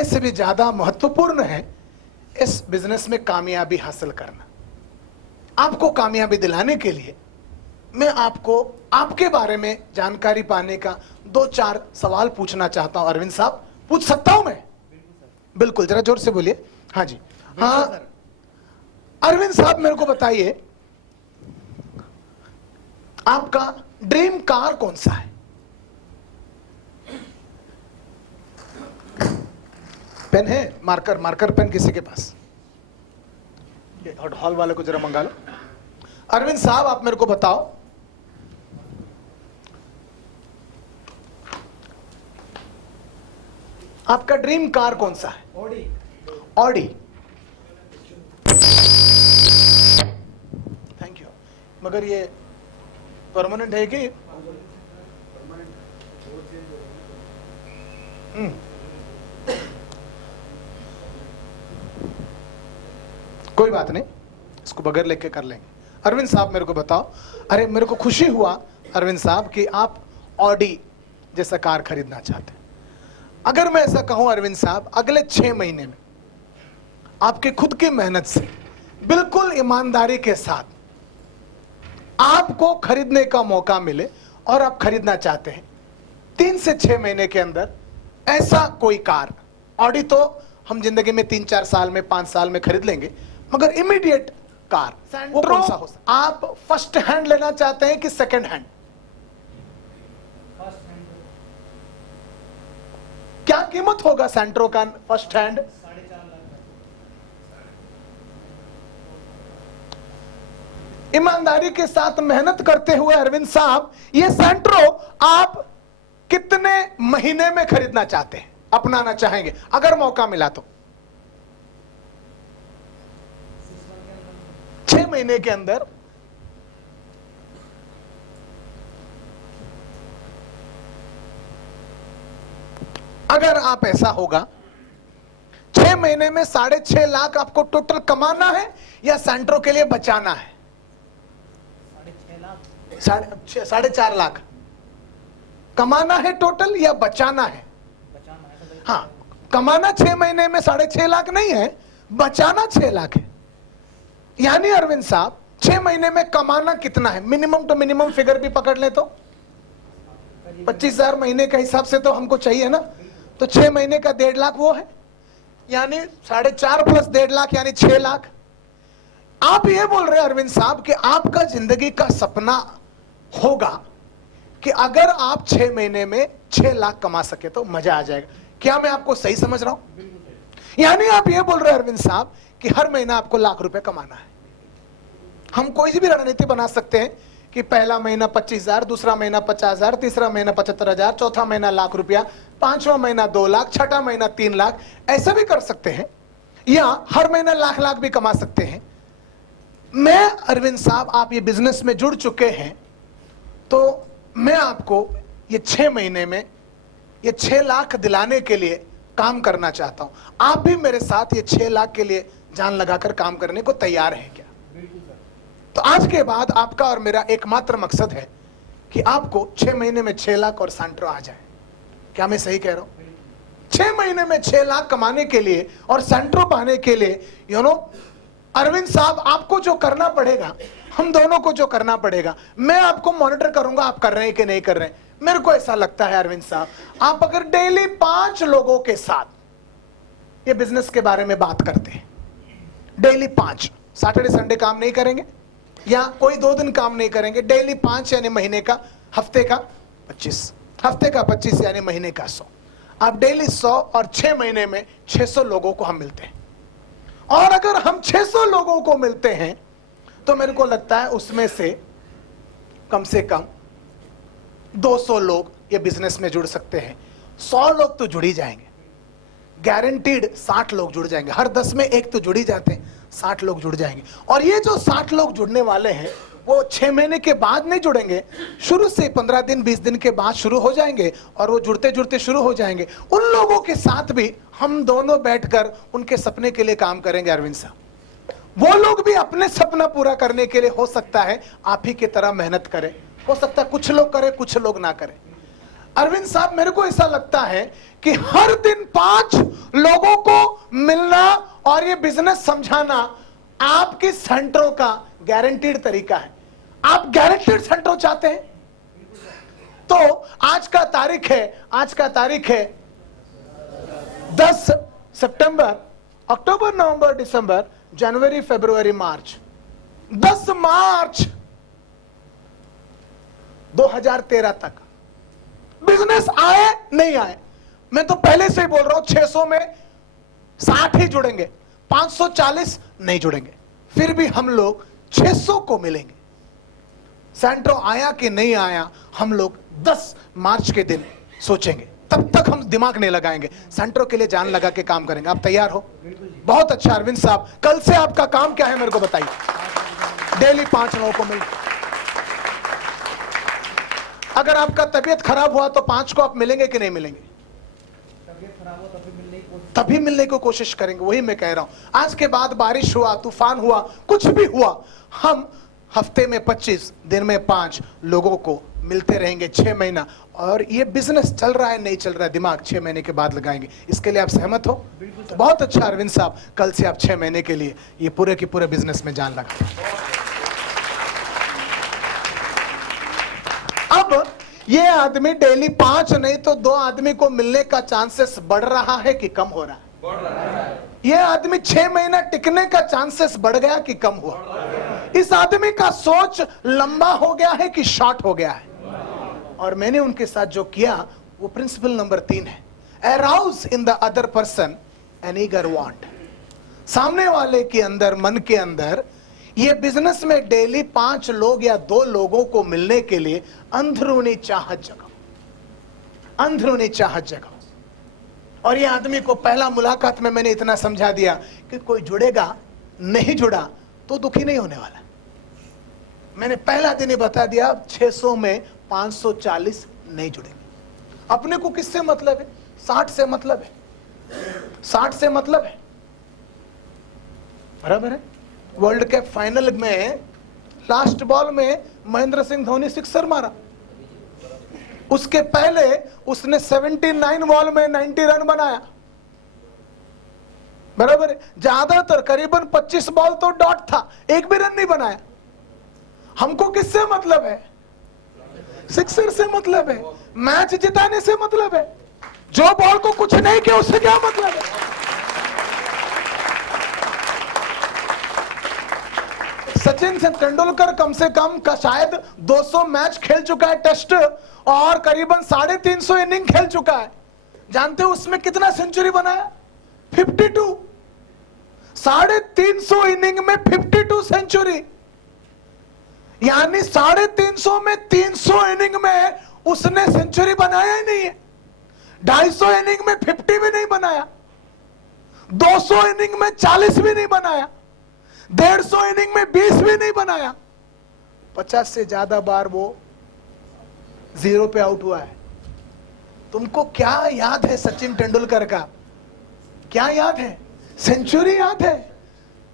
करने से भी ज्यादा महत्वपूर्ण है इस बिजनेस में कामयाबी हासिल करना। आपको कामयाबी दिलाने के लिए मैं आपको आपके बारे में जानकारी पाने का 2-4 सवाल पूछना चाहता हूं। अरविंद साहब, पूछ सकता हूं मैं? बिल्कुल, जरा जोर से बोलिए। हाँ जी, हाँ। अरविंद साहब, मेरे को बताइए, आपका ड्रीम कार कौन सा है? पेन है? मार्कर पेन किसी के पास? हॉल वाले को जरा मंगा लो। अरविंद साहब, आप मेरे को बताओ, आपका ड्रीम कार कौन सा है? ऑडी। Thank you. मगर ये परमानेंट है कि? कोई बात नहीं, इसको बगैर लेके कर लेंगे। अरविंद साहब, मेरे को बताओ, अरे मेरे को खुशी हुआ अरविंद साहब कि आप ऑडी जैसा कार खरीदना चाहते हैं। अगर मैं ऐसा कहूं अरविंद साहब, अगले 6 महीने में आपके खुद की मेहनत से बिल्कुल ईमानदारी के साथ आपको खरीदने का मौका मिले और आप खरीदना चाहते हैं 3 से 6 महीने के अंदर ऐसा कोई कार, ऑडी तो हम जिंदगी में 3-4 साल में 5 साल में खरीद लेंगे, मगर इमीडिएट कार वो कौन सा हो? आप फर्स्ट हैंड लेना चाहते हैं कि सेकंड हैंड? क्या कीमत होगा सैंट्रो का फर्स्ट हैंड? 4.5 लाख। ईमानदारी के साथ मेहनत करते हुए अरविंद साहब, ये सैंट्रो आप कितने महीने में खरीदना चाहते हैं, अपनाना चाहेंगे अगर मौका मिला तो? 6 महीने के अंदर। अगर आप ऐसा होगा, 6 महीने में 6.5 लाख आपको टोटल कमाना है या सैंट्रो के लिए बचाना है? 4.5 लाख कमाना है टोटल या बचाना है? हाँ, कमाना 6 महीने में 6.5 लाख नहीं है, बचाना 6 लाख है। यानी अरविंद साहब, 6 महीने में कमाना कितना है? मिनिमम टू मिनिमम फिगर भी पकड़ ले तो 25,000 महीने का हिसाब से तो हमको चाहिए ना, तो 6 महीने का 1.5 लाख वो है, यानी 4.5 प्लस 1.5 लाख यानी 6 लाख। आप ये बोल रहे हैं अरविंद साहब कि आपका जिंदगी का सपना होगा कि अगर आप 6 महीने में 6 लाख कमा सके तो मजा आ जाएगा। क्या मैं आपको सही समझ रहा हूं? यानी आप ये बोल रहे हैं अरविंद साहब कि हर महीना आपको लाख रुपए कमाना है। हम कोई भी रणनीति बना सकते हैं कि पहला महीना 25,000, दूसरा महीना 50,000, तीसरा महीना 75,000, चौथा महीना लाख रुपया, 5वां महीना 2 लाख, 6ठा महीना 3 लाख, ऐसा भी कर सकते हैं, या हर महीना लाख भी कमा सकते हैं। मैं अरविंद साहब, आप ये बिजनेस में जुड़ चुके हैं, तो मैं आपको ये 6 महीने में ये 6 लाख दिलाने के लिए काम करना चाहता हूं। आप भी मेरे साथ ये 6 लाख के लिए जान लगाकर काम करने को तैयार हैं क्या? तो आज के बाद आपका और मेरा एकमात्र मकसद है कि आपको 6 महीने में 6 लाख और सैंट्रो आ जाए। क्या मैं सही कह रहा हूं? 6 महीने में 6 लाख कमाने के लिए और सैंट्रो पाने के लिए अरविंद साहब, आपको जो करना पड़ेगा, हम दोनों को जो करना पड़ेगा, मैं आपको मॉनिटर करूंगा आप कर रहे हैं कि नहीं कर रहे हैं। मेरे को ऐसा लगता है अरविंद साहब, आप अगर डेली 5 लोगों के साथ ये बिजनेस के बारे में बात करते हैं, डेली 5, सैटरडे संडे काम नहीं करेंगे या कोई 2 दिन काम नहीं करेंगे, डेली 5 यानी महीने का, हफ्ते का 25, हफ्ते का 25 यानी महीने का 100। आप डेली 100 और 6 महीने में 600 लोगों को हम मिलते हैं। और अगर हम 600 लोगों को मिलते हैं तो मेरे को लगता है उसमें से कम 200 लोग ये बिजनेस में जुड़ सकते हैं। 100 लोग तो जुड़ ही जाएंगे, गारंटीड 60 लोग जुड़ जाएंगे। हर 10 में 1 तो जुड़ ही जाते हैं, 60 लोग जुड़ जाएंगे। और ये जो 60 लोग जुड़ने वाले हैं वो 6 महीने के बाद नहीं जुड़ेंगे, शुरू से 15 दिन 20 दिन के बाद शुरू हो जाएंगे और वो जुड़ते जुड़ते शुरू हो जाएंगे। उन लोगों के साथ भी हम दोनों बैठकर उनके सपने के लिए काम करेंगे अरविंद साहब। वो लोग भी अपने सपना पूरा करने के लिए हो सकता है आप ही की तरह मेहनत करें, हो सकता है कुछ लोग करें कुछ लोग ना करें। अरविंद साहब, मेरे को ऐसा लगता है कि हर दिन 5 लोगों को मिलना और ये बिजनेस समझाना आपकी सेंटरों का गारंटीड तरीका है। आप गारंटीड सेंटर चाहते हैं तो आज का तारीख है 10 सितंबर, अक्टूबर, नवंबर, दिसंबर, जनवरी, फरवरी, मार्च, 10 मार्च 2013 तक बिजनेस आए नहीं आए, मैं तो पहले से ही बोल रहा हूं 600 में 60 ही जुड़ेंगे, 540 नहीं जुड़ेंगे, फिर भी हम लोग 600 को मिलेंगे। सेंट्रो आया कि नहीं आया, हम लोग 10 मार्च के दिन सोचेंगे, तब तक हम दिमाग नहीं लगाएंगे, सेंट्रो के लिए जान लगा के काम करेंगे। आप तैयार हो? बहुत अच्छा। अरविंद साहब, कल से आपका काम क्या है मेरे को बताइए। डेली 5 लोगों को मिल, अगर आपका तबीयत खराब हुआ तो 5 को आप मिलेंगे कि नहीं मिलेंगे? तभी मिलने की कोशिश करेंगे। वही मैं कह रहा हूं, आज के बाद बारिश हुआ, तूफान हुआ, कुछ भी हुआ, हम हफ्ते में 25, दिन में 5 लोगों को मिलते रहेंगे 6 महीना। और ये बिजनेस चल रहा है नहीं चल रहा है, दिमाग 6 महीने के बाद लगाएंगे। इसके लिए आप सहमत हो? तो बहुत अच्छा अरविंद साहब, कल से आप 6 महीने के लिए ये पूरे के पूरे बिजनेस में जान लगा। अब ये आदमी डेली 5 नहीं तो 2 आदमी को मिलने का चांसेस बढ़ रहा है कि कम हो रहा है? बढ़ रहा है। ये आदमी 6 महीना टिकने का चांसेस बढ़ गया कि कम हुआ? इस आदमी का सोच लंबा हो गया है कि शॉर्ट हो गया है? और मैंने उनके साथ जो किया वो प्रिंसिपल नंबर 3 है, arouse in the other person an eager want. सामने वाले के अंदर, मन के अंदर, ये बिजनेस में डेली 5 लोग या 2 लोगों को मिलने के लिए अंदरूनी चाहत जगाओ, अंदरूनी चाहत जगाओ। और ये आदमी को पहला मुलाकात में मैंने इतना समझा दिया कि कोई जुड़ेगा, नहीं जुड़ा तो दुखी नहीं होने वाला। मैंने पहला दिन ही बता दिया, 600 में 540 नहीं जुड़ेंगे। अपने को किससे मतलब है? 60 से मतलब है, 60 से मतलब है, बराबर है। वर्ल्ड कप फाइनल में लास्ट बॉल में महेंद्र सिंह धोनी 6 मारा, उसके पहले उसने 79 बॉल में 90 रन बनाया, बराबर है। ज्यादातर करीबन 25 बॉल तो डॉट था, एक भी रन नहीं बनाया। हमको किससे मतलब है? सिक्सर से मतलब है, मैच जिताने से मतलब है। जो बॉल को कुछ नहीं किया उससे क्या मतलब है? सचिन तेंदुलकर कम से कम का शायद 200 मैच खेल चुका है टेस्ट, और करीबन 350 इनिंग खेल चुका है। जानते हो उसमें कितना सेंचुरी बनाया? 52। 350 इनिंग में 52 सेंचुरी, यानी 350 में 300 इनिंग में उसने सेंचुरी बनाया ही नहीं है। 250 इनिंग में 50 भी नहीं बनाया, 200 इनिंग में 40 भी नहीं बनाया, 150 इनिंग में 20 भी नहीं बनाया, 50 से ज्यादा बार वो 0 पे आउट हुआ है। तुमको क्या याद है सचिन तेंदुलकर का? क्या याद है? सेंचुरी याद है।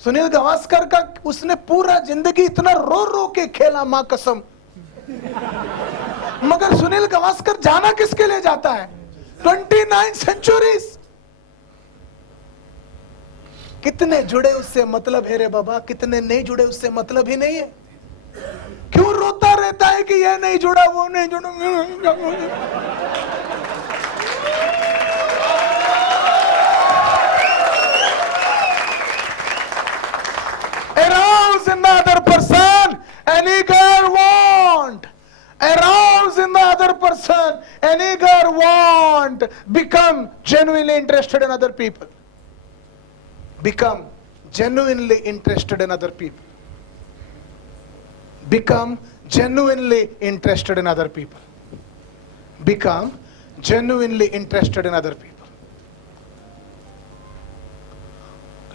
सुनील गावस्कर का उसने पूरा जिंदगी इतना रो रो के खेला, मां कसम। मगर सुनील गावस्कर जाना किसके लिए जाता है? 29 सेंचुरीज। कितने जुड़े उससे मतलब है रे बाबा, कितने नहीं जुड़े उससे मतलब ही नहीं है। क्यों रोता रहता है कि ये नहीं जुड़ा, वो नहीं जुड़ा? Arouse in the other person an eager want. Arouse in the other person an eager want. Become genuinely interested in other people. Become genuinely interested in other people. Become genuinely interested in other people. Become genuinely interested in other people.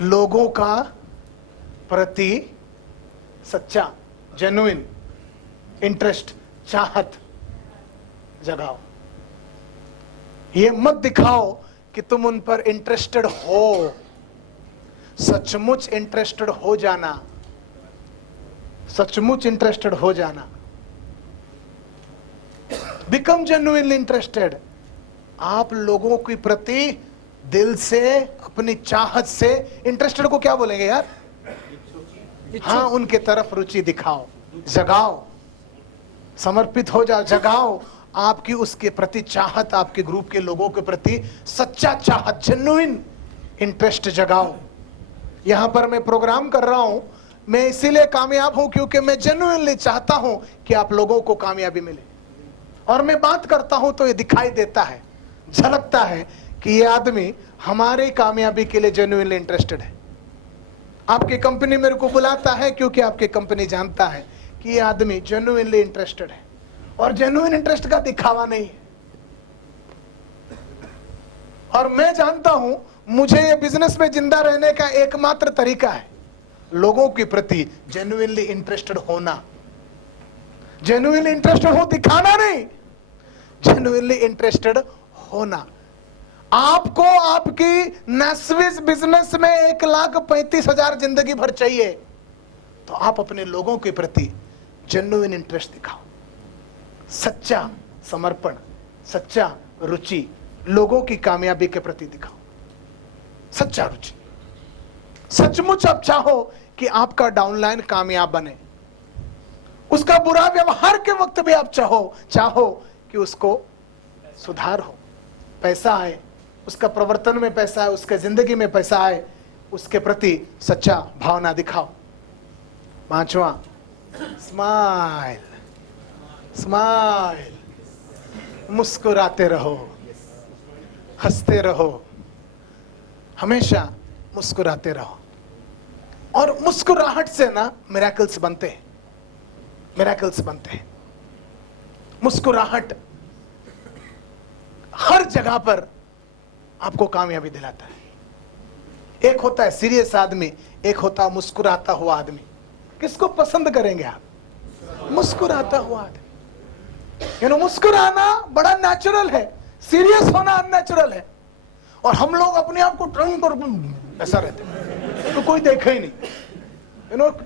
लोगों का प्रति सच्चा, genuine interest, चाहत जगाओ। ये मत दिखाओ कि तुम उन पर इंटरेस्टेड हो, सचमुच इंटरेस्टेड हो जाना, सचमुच इंटरेस्टेड हो जाना। Become genuinely interested. आप लोगों के प्रति दिल से, अपनी चाहत से, इंटरेस्टेड को क्या बोलेंगे यार? हाँ, उनके तरफ रुचि दिखाओ, जगाओ, समर्पित हो जाओ, जगाओ आपकी उसके प्रति चाहत, आपके ग्रुप के लोगों के प्रति सच्चा चाहत, जेन्युइन इंटरेस्ट जगाओ। यहां पर मैं प्रोग्राम कर रहा हूं, मैं इसीलिए कामयाब हूं क्योंकि मैं जेन्युइनली चाहता हूं कि आप लोगों को कामयाबी मिले। और मैं बात करता हूं तो ये दिखाई देता है, झलकता है कि ये आदमी हमारे कामयाबी के लिए जेन्युइनली इंटरेस्टेड है। आपकी कंपनी मेरे को बुलाता है क्योंकि आपकी कंपनी जानता है कि ये आदमी जेन्युइनली इंटरेस्टेड है, और जेन्युइन इंटरेस्ट का दिखावा नहीं है। और मैं जानता हूं मुझे ये बिजनेस में जिंदा रहने का एकमात्र तरीका है लोगों के प्रति जेन्युइनली इंटरेस्टेड होना। जेन्युइनली इंटरेस्टेड हो, दिखाना नहीं, जेन्युइनली इंटरेस्टेड होना। आपको आपकी नेस्विस बिजनेस में 1,35,000 जिंदगी भर चाहिए, तो आप अपने लोगों के प्रति जेन्युइन इंटरेस्ट दिखाओ, सच्चा समर्पण, सच्चा रुचि लोगों की कामयाबी के प्रति दिखाओ, सच्चा रुचि। सचमुच आप चाहो कि आपका डाउनलाइन कामयाब बने, उसका बुरा व्यवहार के वक्त भी आप चाहो कि उसको सुधार हो, पैसा आए, उसका प्रवर्तन में पैसा आए, उसके जिंदगी में पैसा आए, उसके प्रति सच्चा भावना दिखाओ। 5वां, स्माइल, स्माइल, मुस्कुराते रहो, हंसते रहो, हमेशा मुस्कुराते रहो। और मुस्कुराहट से ना मिरेकल्स बनते हैं, मिरेकल्स बनते हैं। मुस्कुराहट हर जगह पर आपको कामयाबी दिलाता है। एक होता है सीरियस आदमी, एक होता है मुस्कुराता हुआ आदमी। किसको पसंद करेंगे आप? मुस्कुराता हुआ आदमी। मुस्कुराना बड़ा नेचुरल है, सीरियस होना अननेचुरल है। और हम लोग अपने आप को ट्रंक कर ऐसा रहते हैं तो कोई देखे ही नहीं।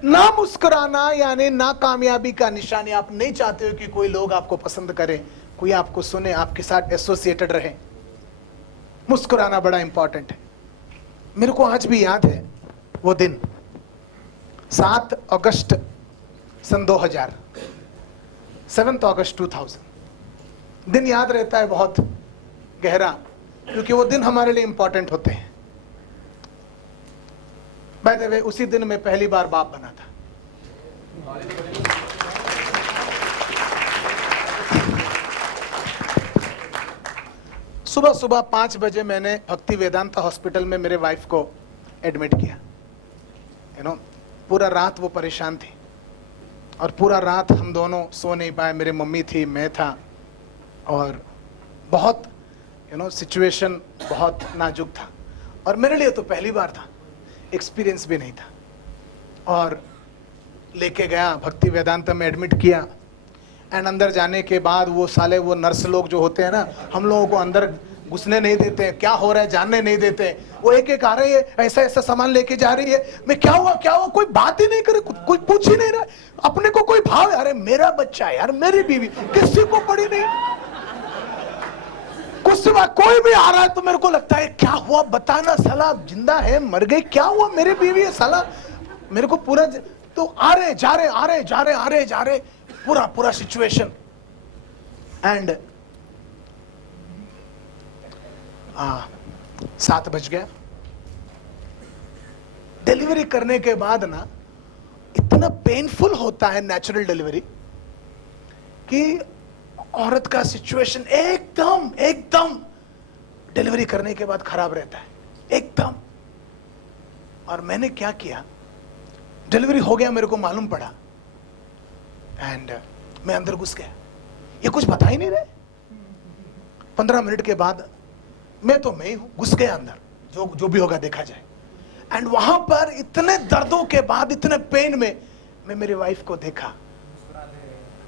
ना मुस्कुराना यानी ना कामयाबी का निशानी। आप नहीं चाहते हो कि कोई लोग आपको पसंद करे, कोई आपको सुने, आपके साथ एसोसिएटेड रहे। मुस्कुराना बड़ा इंपॉर्टेंट है। मेरे को आज भी याद है वो दिन, 7 अगस्त सन 2000, 7 अगस्त 2000। दिन याद रहता है बहुत गहरा, क्योंकि वो दिन हमारे लिए इंपॉर्टेंट होते हैं। बाय द वे, उसी दिन मैं पहली बार बाप बना था। सुबह सुबह 5 बजे मैंने भक्ति वेदांता हॉस्पिटल में मेरे वाइफ को एडमिट किया। पूरा रात वो परेशान थी, और पूरा रात हम दोनों सो नहीं पाए। मेरी मम्मी थी, मैं था, और बहुत सिचुएशन बहुत नाजुक था। और मेरे लिए तो पहली बार था, एक्सपीरियंस भी नहीं था। और लेके गया, भक्ति वेदांता में एडमिट किया। एंड अंदर जाने के बाद वो नर्स लोग जो होते हैं ना, हम लोगों को अंदर घुसने नहीं देते, क्या हो रहा है जानने नहीं देते। वो एक एक आ रही है, ऐसा ऐसा सामान लेके जा रही है। मैं क्या हुआ, कोई बात ही नहीं करे, कोई पूछ ही नहीं रहा। अपने को कोई भाव, अरे मेरा बच्चा है यार, मेरी बीवी, किसी को पड़ी नहीं। कुछ बात, कोई भी आ रहा है तो मेरे को लगता है क्या हुआ बताना, साला जिंदा है मर गई, क्या हुआ, मेरी बीवी है साला। मेरे को पूरा तो आ रहे जा रहे, आ रहे जा रहे, आ रहे जा रहे, पूरा सिचुएशन। एंड 7 बज गया। डिलीवरी करने के बाद ना इतना पेनफुल होता है नेचुरल डिलीवरी कि औरत का सिचुएशन एकदम डिलीवरी करने के बाद खराब रहता है, एकदम। और मैंने क्या किया, डिलीवरी हो गया, मेरे को मालूम पड़ा, एंड मैं अंदर घुस गया। ये कुछ बता ही नहीं रहे। 15 मिनट के बाद मैं ही हूं, घुस गया अंदर, जो भी होगा देखा जाए। एंड वहां पर इतने दर्दों के बाद, इतने पेन में मैं मेरी वाइफ को देखा।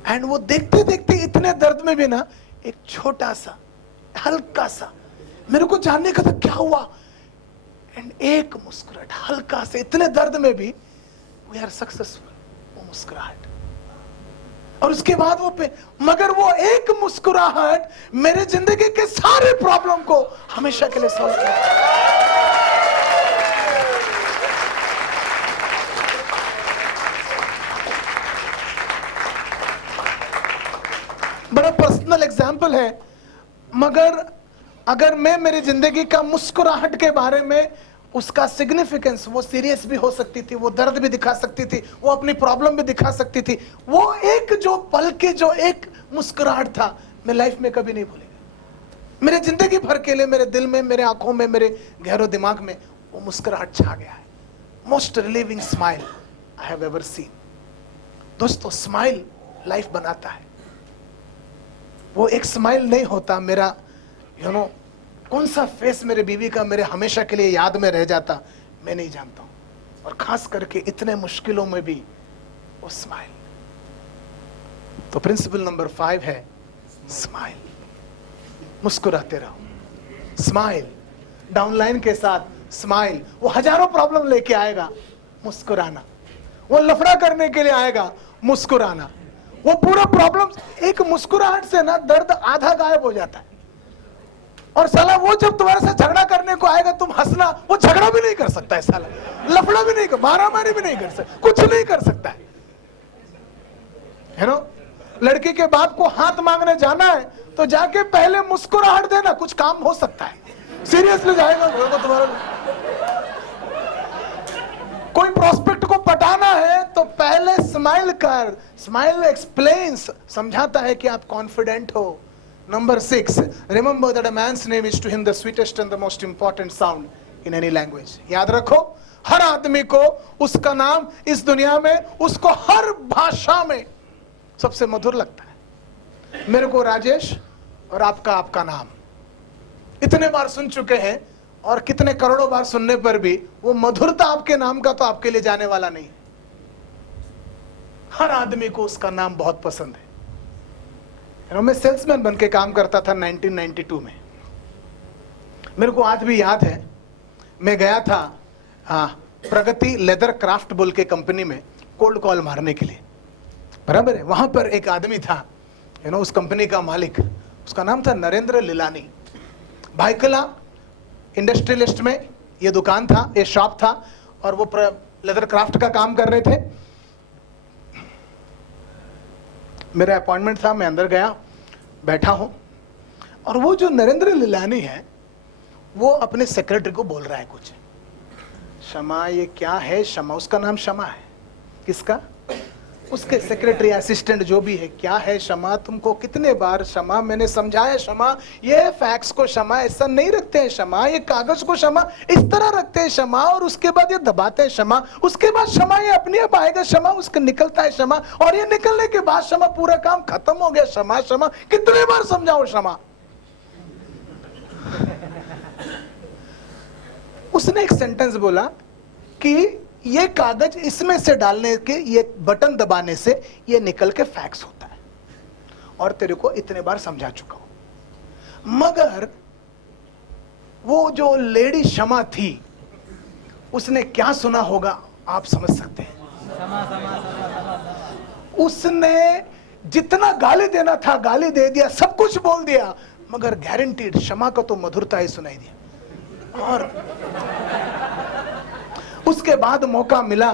एंड वो देखते देखते इतने दर्द में भी ना, एक छोटा सा हल्का सा, मेरे को जानने का था क्या हुआ। एंड एक मुस्कुराहट, हल्का से, इतने दर्द में भी वी आर सक्सेसफुल। वो मुस्कुराहट, और उसके बाद मगर वो एक मुस्कुराहट मेरे जिंदगी के सारे प्रॉब्लम को हमेशा के लिए सॉल्व किया। बड़ा पर्सनल एग्जाम्पल है, मगर अगर मैं मेरी जिंदगी का मुस्कुराहट के बारे में, उसका सिग्निफिकेंस, वो सीरियस भी हो सकती थी, वो दर्द भी दिखा सकती थी, वो अपनी प्रॉब्लम भी दिखा सकती थी, वो एक जो पल के जो एक मुस्कुराहट था, मैं लाइफ में कभी नहीं भूलेगा। मेरे जिंदगी भर के लिए मेरे दिल में, मेरे आंखों में, मेरे गहरे दिमाग में वो मुस्कुराहट छा गया है। Most relieving smile I have ever seen. दोस्तों, स्माइल लाइफ बनाता है। वो एक स्माइल नहीं होता मेरा, कौन सा फेस मेरे बीवी का मेरे हमेशा के लिए याद में रह जाता, मैं नहीं जानता हूं। और खास करके इतने मुश्किलों में भी वो स्माइल। तो प्रिंसिपल नंबर 5 है स्माइल। मुस्कुराते रहो। स्माइल, डाउनलाइन के साथ स्माइल। वो हजारों प्रॉब्लम लेके आएगा, मुस्कुराना। वो लफड़ा करने के लिए आएगा, मुस्कुराना। वो पूरा प्रॉब्लम एक मुस्कुराहट से ना दर्द आधा गायब हो जाता है। और साला वो जब तुम्हारे साथ झगड़ा करने को आएगा, तुम हंसना, वो झगड़ा भी नहीं कर सकता है साला, लफड़ा भी नहीं कर, मारामारी भी नहीं कर सकता, कुछ नहीं कर सकता है नो। लड़की के बाप को हाथ मांगने जाना है तो जाके पहले मुस्कुराहट देना, कुछ काम हो सकता है। सीरियसली जाएगा तुम्हारा। कोई प्रोस्पेक्ट को पटाना है तो पहले स्माइल कर। स्माइल एक्सप्लेन्स, समझाता है कि आप कॉन्फिडेंट हो। Number 6, remember that a man's name is to him the sweetest and the most important sound in any language. याद रखो, हर आदमी को उसका नाम इस दुनिया में, उसको हर भाषा में सबसे मधुर लगता है। मेरे को राजेश और आपका नाम इतने बार सुन चुके हैं, और कितने करोड़ों बार सुनने पर भी वो मधुरता आपके नाम का तो आपके लिए जाने वाला नहीं। हर आदमी को उसका नाम बहुत पसंद है। मैं सेल्समैन बन के काम करता था 1992 में। मेरे को आज भी याद है, मैं गया था प्रगति लेदर क्राफ्ट बोल के कंपनी में कोल्ड कॉल मारने के लिए, बराबर है। वहां पर एक आदमी था, उस कंपनी का मालिक, उसका नाम था नरेंद्र लिलानी। भाईकला इंडस्ट्रियलिस्ट में ये दुकान था, ये शॉप था, और वो लेदर क्राफ्ट का काम कर रहे थे। मेरा अपॉइंटमेंट था, मैं अंदर गया, बैठा हूं, और वो जो नरेंद्र लिलानी है वो अपने सेक्रेटरी को बोल रहा है कुछ। शमा, ये क्या है? शमा, उसका नाम शमा है। किसका? उसके सेक्रेटरी असिस्टेंट जो भी है। क्या है शमा? तुमको कितने बार शमा मैंने समझाया शमा, ये फैक्स को शमा ऐसा नहीं रखते हैं शमा, ये कागज को शमा इस तरह रखते हैं शमा, और उसके बाद ये दबाते हैं शमा, उसके बाद शमा ये अपने आप आएगा शमा, उसका निकलता है शमा, और ये निकलने के बाद शमा पूरा काम खत्म हो गया शमा। शमा कितने बार समझाओ शमा। उसने एक सेंटेंस बोला कि ये कागज इसमें से डालने के, ये बटन दबाने से ये निकल के फैक्स होता है, और तेरे को इतने बार समझा चुका हूं। मगर वो जो लेडी शमा थी, उसने क्या सुना होगा आप समझ सकते हैं। उसने जितना गाली देना था गाली दे दिया, सब कुछ बोल दिया, मगर गारंटीड शमा का तो मधुरता ही सुनाई दिया। और उसके बाद मौका मिला